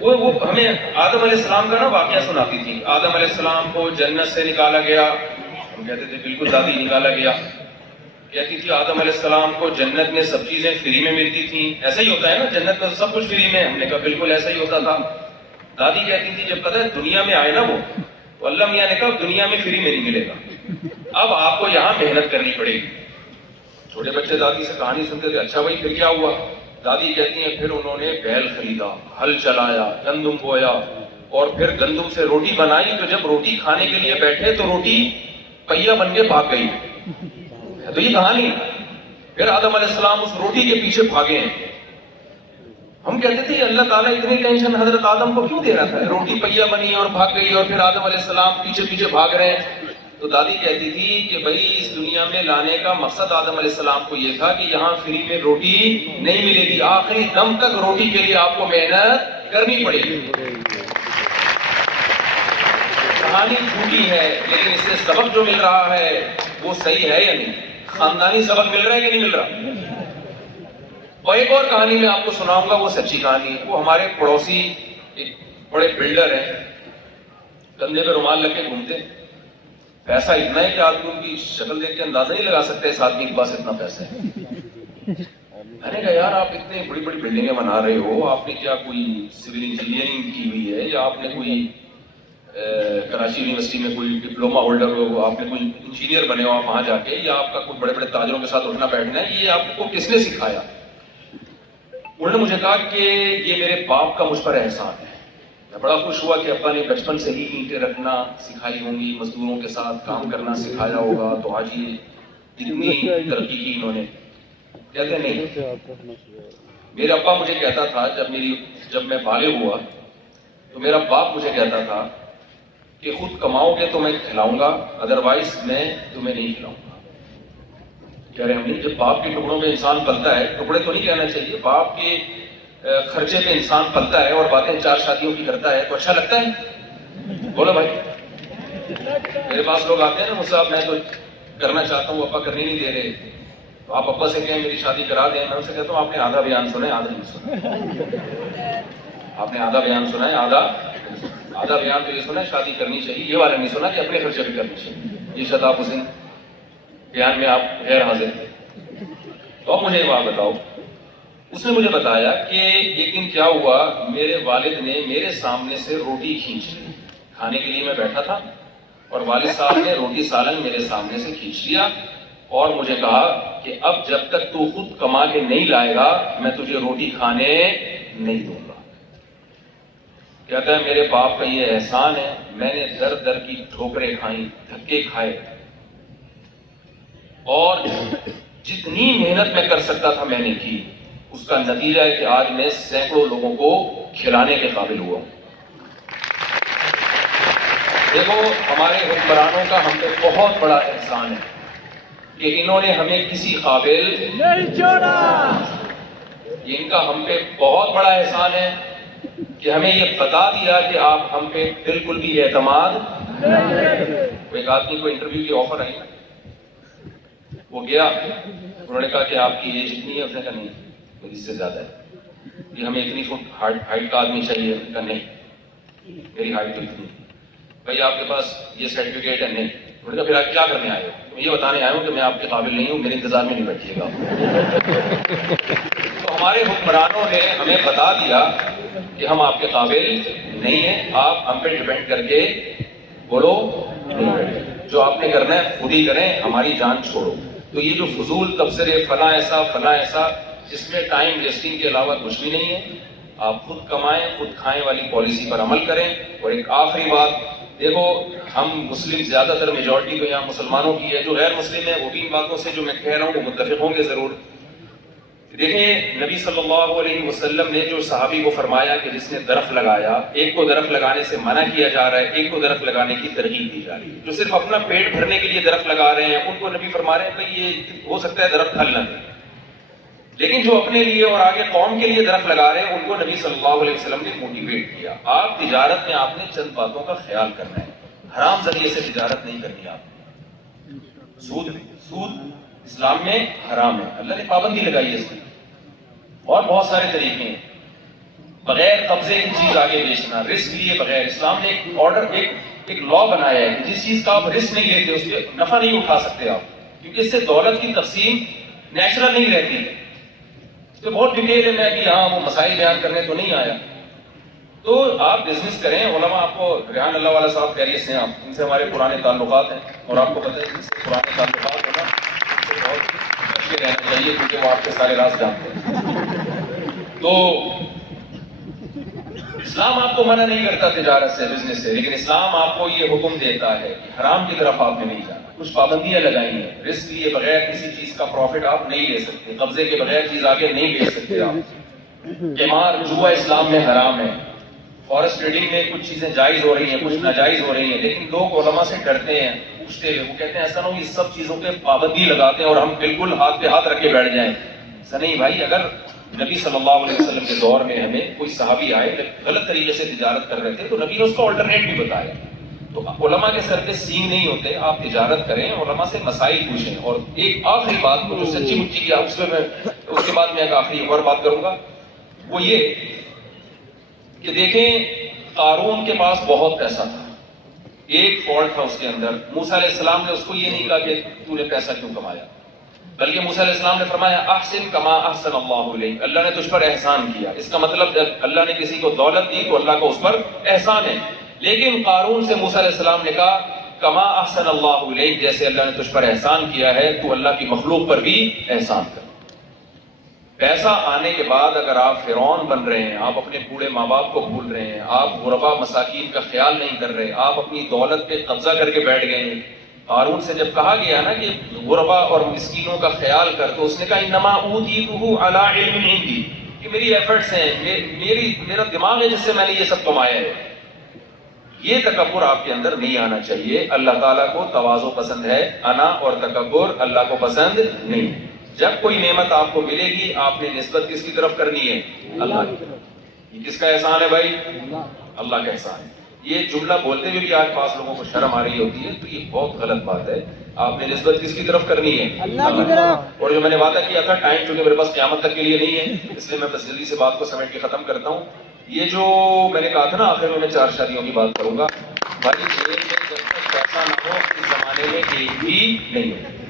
وہ ہمیں آدم علیہ السلام کا نا واقعہ سناتی تھی. آدم علیہ السلام کو جنت سے نکالا گیا. ہم کہتے تھے بالکل دادی نکالا گیا. کہتی تھی آدم علیہ السلام کو جنت میں سب چیزیں فری میں ملتی تھیں. ایسا ہی ہوتا ہے نا, جنت میں سب کچھ فری میں. ہم نے کہا بالکل ایسا ہی ہوتا تھا. دادی کہتی تھی جب پتہ ہے دنیا میں آئے نا وہ, تو اللہ میاں نے کہا دنیا میں فری میں نہیں ملے گا, اب آپ کو یہاں محنت کرنی پڑے گی. چھوٹے بچے دادی سے کہانی سنتے تھے. اچھا بھائی پھر کیا ہوا؟ دادی کہتی ہیں پھر انہوں نے بیل خریدا, ہل چلایا, گندم بویا, اور پھر گندم سے روٹی بنائی. تو جب روٹی کھانے کے لیے بیٹھے تو روٹی پہیا بن کے بھاگ گئی. تو یہ کہانی. پھر آدم علیہ السلام اس روٹی کے پیچھے بھاگے ہیں. ہم کہتے تھے اللہ تعالیٰ اتنی ٹینشن حضرت آدم کو کیوں دے رہا تھا؟ روٹی پہیا بنی اور بھاگ گئی, اور پھر آدم علیہ السلام پیچھے پیچھے بھاگ رہے ہیں. تو دادی کہتی تھی کہ بھائی اس دنیا میں لانے کا مقصد آدم علیہ السلام کو یہ تھا کہ یہاں فری میں روٹی نہیں ملے گی, آخری دم تک روٹی کے لیے آپ کو محنت کرنی پڑے گی. کہانی جھوٹی ہے لیکن اس سے سبق جو مل رہا ہے وہ صحیح ہے یا نہیں؟ خاندانی سبق مل رہا ہے یا نہیں مل رہا؟ اور ایک اور کہانی میں آپ کو سناؤں گا, وہ سچی کہانی. وہ ہمارے پڑوسی ایک بڑے بلڈر ہیں, کندھے پہ رومال لگ کے گھومتے. پیسہ اتنا ہے کہ آدمی ان کی شکل دیکھ کے اندازہ نہیں لگا سکتے اس آدمی کے پاس اتنا پیسہ ہے. میں نے کہا یار آپ اتنے بڑی بڑی بلڈنگیں بنا رہے ہو, آپ نے کیا کوئی سول انجینئرنگ کی ہوئی ہے, یا آپ نے کوئی کراچی یونیورسٹی میں کوئی ڈپلوما ہولڈر ہو, آپ نے کوئی انجینئر بنے ہو آپ وہاں جا کے, یا آپ کا کوئی بڑے بڑے تاجروں کے ساتھ اٹھنا بیٹھنا ہے, یہ آپ کو کس نے سکھایا؟ انہوں نے مجھے کہا کہ یہ میرے باپ کا مجھ پر احسان ہے. میں بڑا خوش ہوا کہ ابا نے بچپن سے ہی اینٹیں رکھنا سکھائی ہوں گی, مزدوروں کے ساتھ کام کرنا سکھایا ہوگا, تو آج یہ اتنی ترقی کی انہوں نے. کہتے نہیں, میرا ابا مجھے کہتا تھا جب میں بالغ ہوا تو میرا باپ مجھے کہتا تھا کہ خود کماؤ گے تو میں کھلاؤں گا, ادروائز میں تمہیں نہیں کھلاؤں گا. کہہ رہے ہم نہیں, جب باپ کے ٹکڑوں میں انسان پلتا ہے, ٹکڑے تو نہیں کہنا چاہیے, باپ کے خرچے پہ انسان پلتا ہے اور باتیں 4 شادیوں کی کرتا ہے تو اچھا لگتا ہے؟ بولو بھائی. میرے پاس لوگ آتے ہیں نا, مجھ سے میں تو کرنا چاہتا ہوں, ابا کرنے نہیں دے رہے, تو آپ ابا سے کہیں میری شادی کرا دیں. میں ان سے کہتا ہوں آپ نے آدھا بیان سنا ہے, آدھا نہیں سنا. آپ نے آدھا بیان سنا ہے, آدھا بیان تو یہ سنا ہے شادی کرنی چاہیے, یہ والا نہیں سنا کہ اپنے خرچے بھی کرنی چاہیے. یہ شاداب حسین بیان میں آپ غیر حاضر تھے. تو اب مجھے یہ بات بتاؤ, اس نے مجھے بتایا کہ ایک دن کیا ہوا, میرے والد نے میرے سامنے سے روٹی کھینچ لی. کھانے کے لیے میں بیٹھا تھا اور والد صاحب نے روٹی سالن میرے سامنے سے کھینچ لیا اور مجھے کہا کہ اب جب تک تو خود کما کے نہیں لائے گا میں تجھے روٹی کھانے نہیں دوں گا. کہتا ہے میرے باپ کا یہ احسان ہے, میں نے در در کی ٹھوکریں کھائیں, دھکے کھائے, اور جتنی محنت میں کر سکتا تھا میں نے کی. اس کا نتیجہ ہے کہ آج میں سینکڑوں لوگوں کو کھلانے کے قابل ہوا ہوں. دیکھو ہمارے حکمرانوں کا ہم پہ بہت بڑا احسان ہے کہ انہوں نے ہمیں کسی قابل نہیں چھوڑا. یہ ان کا ہم پہ بہت بڑا احسان ہے کہ ہمیں یہ بتا دیا کہ آپ ہم پہ بالکل بھی اعتماد نہیں. ایک آدمی کو انٹرویو کی آفر آئی, وہ گیا, انہوں نے کہا کہ آپ کی ایج اتنی ہے, اس نے کہا نہیں میری اس سے زیادہ ہے. یہ ہمیں اتنی فٹ ہائٹ کا آدمی چاہیے, کہا نہیں میری ہائٹ تو اتنی. بھائی آپ کے پاس یہ سرٹیفکیٹ ہے؟ نہیں. انہوں نے کہا پھر آپ کیا کرنے آئے ہو؟ میں یہ بتانے آیا ہوں کہ میں آپ کے قابل نہیں ہوں, میرے انتظار میں نہیں بیٹھیے گا. تو ہمارے حکمرانوں نے ہمیں بتا دیا کہ ہم آپ کے قابل نہیں ہیں, آپ ہم پہ ڈیپینڈ کر کے بولو نہیں بیٹھے, جو آپ نے کرنا ہے خود ہی کریں, ہماری جان چھوڑو. تو یہ جو فضول تبصرے فلاں ایسا اس میں ٹائم ویسٹنگ کے علاوہ کچھ بھی نہیں ہے. آپ خود کمائیں خود کھائیں والی پالیسی پر عمل کریں. اور ایک آخری بات, دیکھو ہم مسلم زیادہ تر میجورٹی تو یہاں مسلمانوں کی ہے, جو غیر مسلم ہیں وہ بھی ان باتوں سے جو میں کہہ رہا ہوں وہ متفق ہوں گے ضرور. دیکھیں نبی صلی اللہ علیہ وسلم نے جو صحابی کو فرمایا کہ جس نے درخت لگایا, ایک کو درخت لگانے سے منع کیا جا رہا ہے, ایک کو درخت لگانے کی ترغیب دی جا رہی ہے. جو صرف اپنا پیٹ بھرنے کے لیے درخت لگا رہے ہیں ان کو نبی فرما رہے ہیں بھائی یہ ہو سکتا ہے درخت پھل نہ دے, لیکن جو اپنے لیے اور آگے قوم کے لیے درخت لگا رہے ہیں ان کو نبی صلی اللہ علیہ وسلم نے موٹیویٹ کیا. آپ تجارت میں آپ نے چند باتوں کا خیال کرنا ہے, حرام ذریعے سے تجارت نہیں کرنی. آپ سود اسلام میں حرام ہے, اللہ نے پابندی لگائی ہے اس کی, اور بہت سارے طریقے ہیں. بغیر قبضے کی چیز آگے بیچنا، رسک لیے بغیر، اسلام نے ایک آرڈر، ایک لا بنایا ہے کہ جس چیز کا آپ رسک نہیں لیتے اس پہ نفع نہیں اٹھا سکتے آپ، کیونکہ اس سے دولت کی تقسیم نیچرل نہیں رہتی. تو بہت ڈیٹیل ہے، میں ابھی یہاں وہ مسائل بیان کرنے تو نہیں آیا. تو آپ بزنس کریں. علماء آپ کو ریحان اللہ والا صاحب خیریت سے ہیں، آپ ان سے ہمارے پرانے تعلقات ہیں اور آپ کو پتہ ہے ان سے پرانے تعلقات ہونا ان سے بہت اچھے رہنا چاہیے کیونکہ وہ آپ کے سارے راز جانتے ہیں. تو اسلام آپ کو منع نہیں کرتا تجارت سے، بزنس سے، لیکن اسلام آپ کو یہ حکم دیتا ہے کہ حرام کی طرف آپ نے نہیں جانا. کچھ پابندیاں لگائی ہیں، رسک لیے بغیر کسی چیز کا پروفٹ آپ نہیں لے سکتے، قبضے کے بغیر چیز آگے نہیں لے سکتے آپ. قمار، جوا اسلام میں حرام ہے. فورسٹ ٹریڈنگ میں کچھ چیزیں جائز ہو رہی ہیں، کچھ ناجائز ہو رہی ہیں، لیکن لوگ علماء سے ڈرتے ہیں پوچھتے ہوئے. وہ کہتے ہیں ایسا نہ ہو اس سب چیزوں پہ پابندی لگاتے ہیں اور ہم بالکل ہاتھ پہ ہاتھ رکھ کے بیٹھ جائیں. ایسا نہیں بھائی. اگر نبی صلی اللہ علیہ وسلم کے دور میں ہمیں کوئی صحابی آئے غلط طریقے سے تجارت کر رہے تھے تو نبی نے اس کا آلٹرنیٹ بھی بتایا. تو علماء کے سر پہ سینگ نہیں ہوتے، آپ تجارت کریں، علماء سے مسائل پوچھیں. اور ایک آخری بات جو سچی مچی کی اس میں اس کے بعد میں ایک آخری اور بات کروں گا، وہ یہ کہ دیکھیں قارون کے پاس بہت پیسہ تھا، ایک فالٹ تھا اس کے اندر. موسیٰ علیہ السلام نے اس کو یہ نہیں کہا کہ تو نے پیسہ کیوں کمایا، بلکہ موسیٰ علیہ السلام نے فرمایا احسن کما احسن اللہ علیک، اللہ نے تجھ پر احسان کیا. اس کا مطلب جب اللہ نے کسی کو دولت دی تو اللہ کا اس پر احسان ہے. لیکن قارون سے موسیٰ علیہ السلام نے کہا کما احسن اللہ علیک، جیسے اللہ نے تجھ پر احسان کیا ہے تو اللہ کی مخلوق پر بھی احسان کر. پیسہ آنے کے بعد اگر آپ فرعون بن رہے ہیں، آپ اپنے بوڑھے ماں باپ کو بھول رہے ہیں، آپ غربا مساکین کا خیال نہیں کر رہے، آپ اپنی دولت پہ قبضہ کر کے بیٹھ گئے ہیں. قارون سے جب کہا گیا نا کہ غربا اور مسکینوں کا خیال کر، تو اس نے کہا انما اوتیتہ علی علم عندی، کہ میری ایفرٹس ہیں، میرا دماغ ہے جس سے میں نے یہ سب کمایا ہے. یہ تکبر آپ کے اندر نہیں آنا چاہیے. اللہ تعالیٰ کو تواضع پسند ہے، انا اور تکبر اللہ کو پسند نہیں. جب کوئی نعمت آپ کو ملے گی آپ نے نسبت کس کی طرف کرنی ہے؟ اللہ کی طرف. یہ کس کا احسان ہے بھائی؟ اللہ کا احسان ہے. یہ جملہ بولتے ہوئے بھی آج پاس لوگوں کو شرم آ رہی ہوتی ہے، تو یہ بہت غلط بات ہے. آپ نے نسبت کس کی طرف کرنی ہے؟ اللہ کی طرف. اور جو میں نے وعدہ کیا تھا، ٹائم چونکہ میرے پاس قیامت تک کے لیے نہیں ہے، اس لیے میں بس جلدی سے بات کو سمیٹ کے ختم کرتا ہوں. یہ جو میں نے کہا تھا نا آخر میں 4 شادیوں کی بات کروں گا. بھائی جب تک پیسہ نہ ہو اس زمانے میں ایک بھی نہیں ہے.